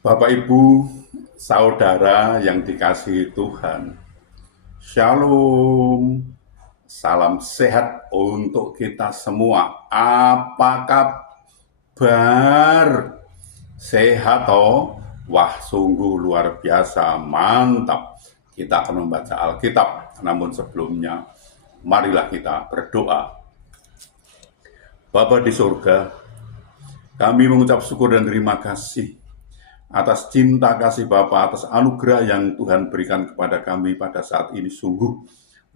Bapak, Ibu, saudara yang dikasihi Tuhan, Shalom, salam sehat untuk kita semua. Apa kabar? Sehat toh? Wah, sungguh luar biasa, mantap. Kita akan membaca Alkitab, namun sebelumnya, marilah kita berdoa. Bapa di surga, kami mengucap syukur dan terima kasih atas cinta kasih Bapa, atas anugerah yang Tuhan berikan kepada kami pada saat ini. Sungguh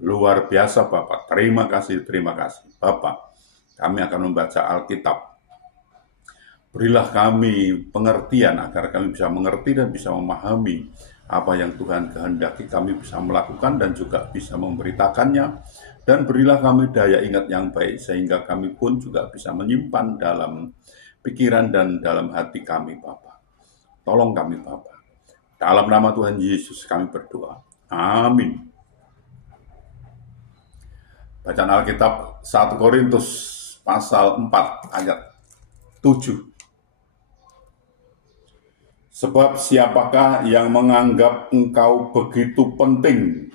luar biasa Bapa. Terima kasih Bapa. Kami akan membaca Alkitab. Berilah kami pengertian agar kami bisa mengerti dan bisa memahami apa yang Tuhan kehendaki kami bisa melakukan dan juga bisa memberitakannya. Dan berilah kami daya ingat yang baik sehingga kami pun juga bisa menyimpan dalam pikiran dan dalam hati kami Bapa. Tolong kami Bapa. Dalam nama Tuhan Yesus kami berdoa. Amin. Bacaan Alkitab 1 Korintus pasal 4 ayat 7. Sebab siapakah yang menganggap engkau begitu penting?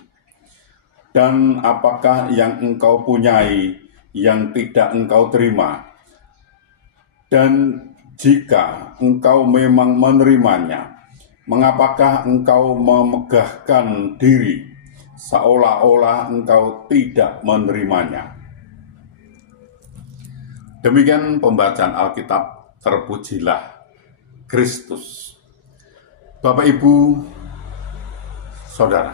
Dan apakah yang engkau punyai yang tidak engkau terima? Dan jika engkau memang menerimanya, mengapakah engkau memegahkan diri seolah-olah engkau tidak menerimanya? Demikian pembacaan Alkitab. Terpujilah Kristus. Bapak, Ibu, Saudara,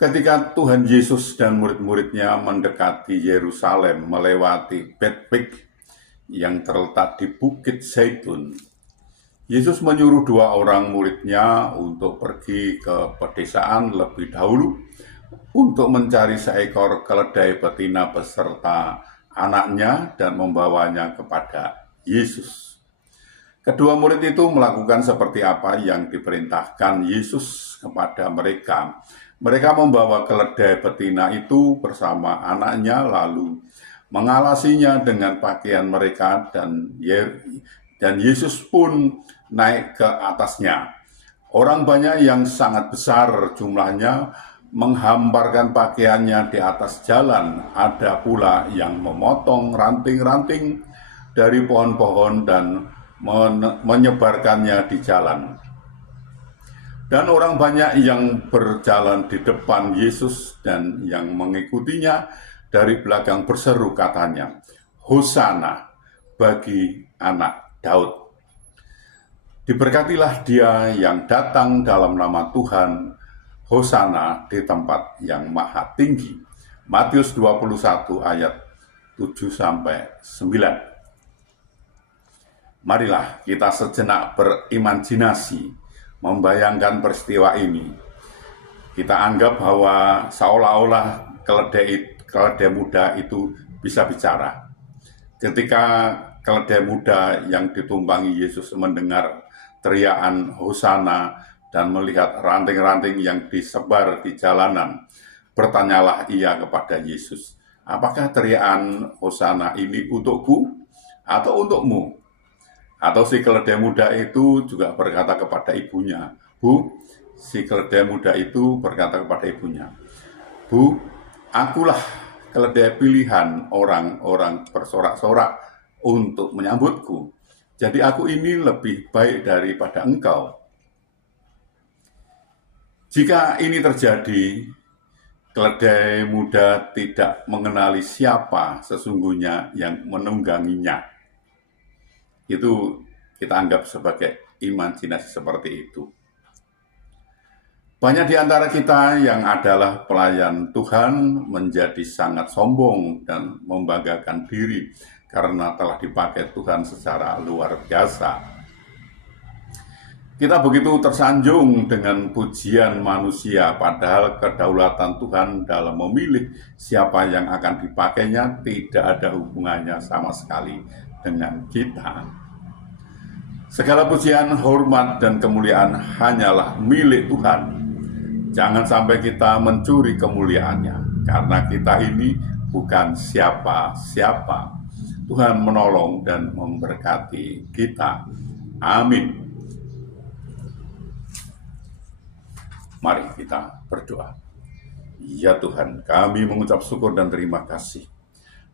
ketika Tuhan Yesus dan murid-muridnya mendekati Yerusalem melewati Betfage yang terletak di Bukit Zaitun, Yesus menyuruh 2 orang muridnya untuk pergi ke pedesaan lebih dahulu untuk mencari seekor keledai betina beserta anaknya dan membawanya kepada Yesus. Kedua murid itu melakukan seperti apa yang diperintahkan Yesus kepada mereka. Mereka membawa keledai betina itu bersama anaknya, lalu mengalasinya dengan pakaian mereka, dan Yesus pun naik ke atasnya. Orang banyak yang sangat besar jumlahnya menghamparkan pakaiannya di atas jalan. Ada pula yang memotong ranting-ranting dari pohon-pohon dan menyebarkannya di jalan. Dan orang banyak yang berjalan di depan Yesus dan yang mengikutinya dari belakang berseru katanya, Hosana bagi anak Daud. Diberkatilah dia yang datang dalam nama Tuhan, Hosana di tempat yang maha tinggi. Matius 21 ayat 7-9. Marilah kita sejenak berimajinasi, membayangkan peristiwa ini. Kita anggap bahwa seolah-olah keledai muda itu bisa bicara. Ketika keledai muda yang ditumpangi Yesus mendengar teriakan Hosana dan melihat ranting-ranting yang disebar di jalanan, bertanyalah ia kepada Yesus, apakah teriakan Hosana ini untukku atau untukmu? Atau si keledai muda itu juga berkata kepada ibunya, Bu, si keledai muda itu berkata kepada ibunya, Bu, akulah keledai pilihan orang-orang bersorak-sorak untuk menyambutku. Jadi aku ini lebih baik daripada engkau. Jika ini terjadi, keledai muda tidak mengenali siapa sesungguhnya yang menungganginya. Itu kita anggap sebagai imajinasi seperti itu. Banyak di antara kita yang adalah pelayan Tuhan menjadi sangat sombong dan membanggakan diri karena telah dipakai Tuhan secara luar biasa. Kita begitu tersanjung dengan pujian manusia, padahal kedaulatan Tuhan dalam memilih siapa yang akan dipakainya tidak ada hubungannya sama sekali dengan kita. Segala pujian, hormat, dan kemuliaan hanyalah milik Tuhan. Jangan sampai kita mencuri kemuliaannya, karena kita ini bukan siapa-siapa. Tuhan menolong dan memberkati kita. Amin. Mari kita berdoa. Ya Tuhan, kami mengucap syukur dan terima kasih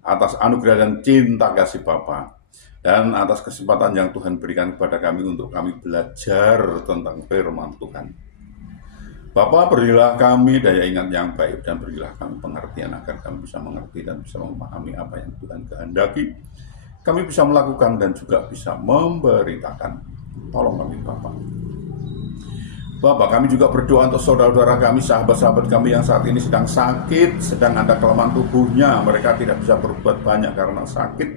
atas anugerah dan cinta kasih Bapa, dan atas kesempatan yang Tuhan berikan kepada kami untuk kami belajar tentang firman Tuhan. Bapa, berilah kami daya ingat yang baik, dan berilah kami pengertian agar kami bisa mengerti dan bisa memahami apa yang Tuhan kehendaki. Kami bisa melakukan dan juga bisa memberitakan. Tolong kami Bapa. Bapak, kami juga berdoa untuk saudara-saudara kami, sahabat-sahabat kami yang saat ini sedang sakit, sedang ada kelemahan tubuhnya, mereka tidak bisa berbuat banyak karena sakit.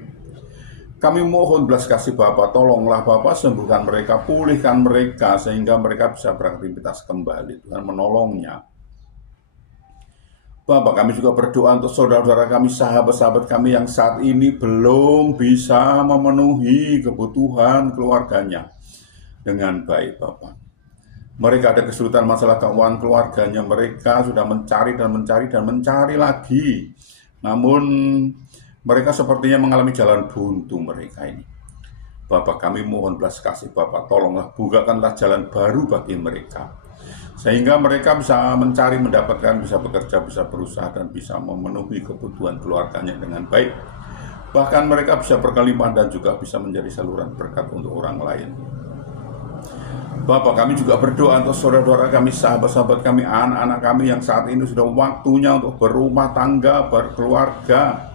Kami mohon belas kasih Bapak, tolonglah Bapak, sembuhkan mereka, pulihkan mereka, sehingga mereka bisa beraktivitas kembali. Tuhan menolongnya. Bapak, kami juga berdoa untuk saudara-saudara kami, sahabat-sahabat kami yang saat ini belum bisa memenuhi kebutuhan keluarganya dengan baik Bapak. Mereka ada kesulitan masalah keuangan keluarganya, mereka sudah mencari dan mencari lagi. Namun mereka sepertinya mengalami jalan buntu mereka ini. Bapak, kami mohon belas kasih Bapak, tolonglah bukakanlah jalan baru bagi mereka. Sehingga mereka bisa mencari, mendapatkan, bisa bekerja, bisa berusaha, dan bisa memenuhi kebutuhan keluarganya dengan baik. Bahkan mereka bisa berkelimpahan dan juga bisa menjadi saluran berkat untuk orang lain. Bapak, kami juga berdoa untuk saudara-saudara kami, sahabat-sahabat kami, anak-anak kami yang saat ini sudah waktunya untuk berumah tangga, berkeluarga.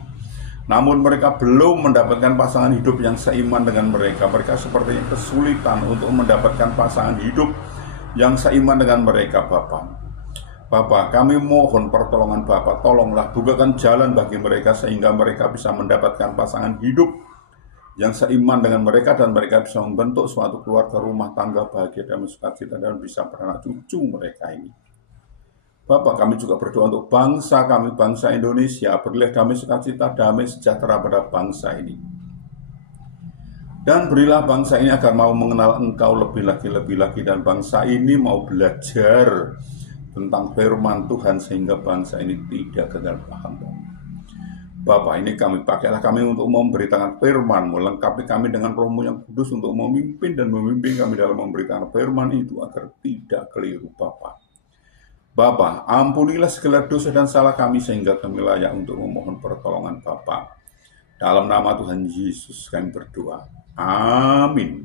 Namun mereka belum mendapatkan pasangan hidup yang seiman dengan mereka. Mereka sepertinya kesulitan untuk mendapatkan pasangan hidup yang seiman dengan mereka, Bapak. Bapak, kami mohon pertolongan Bapak, tolonglah bukakan jalan bagi mereka sehingga mereka bisa mendapatkan pasangan hidup yang seiman dengan mereka, dan mereka bisa membentuk suatu keluarga rumah tangga bahagia dan sukacita dan bisa beranak cucu mereka ini. Bapak, kami juga berdoa untuk bangsa kami, bangsa Indonesia, berilah damai sukacita, damai sejahtera pada bangsa ini. Dan berilah bangsa ini agar mau mengenal Engkau lebih lagi, dan bangsa ini mau belajar tentang firman Tuhan sehingga bangsa ini tidak gagal paham. Bapak, ini pakailah kami untuk memberitakan firman-Mu, lengkapi kami dengan Roh-Mu yang kudus untuk memimpin dan memimpin kami dalam memberitakan firman itu agar tidak keliru, Bapak. Bapak, ampunilah segala dosa dan salah kami sehingga kami layak untuk memohon pertolongan Bapak. Dalam nama Tuhan Yesus kami berdoa. Amin.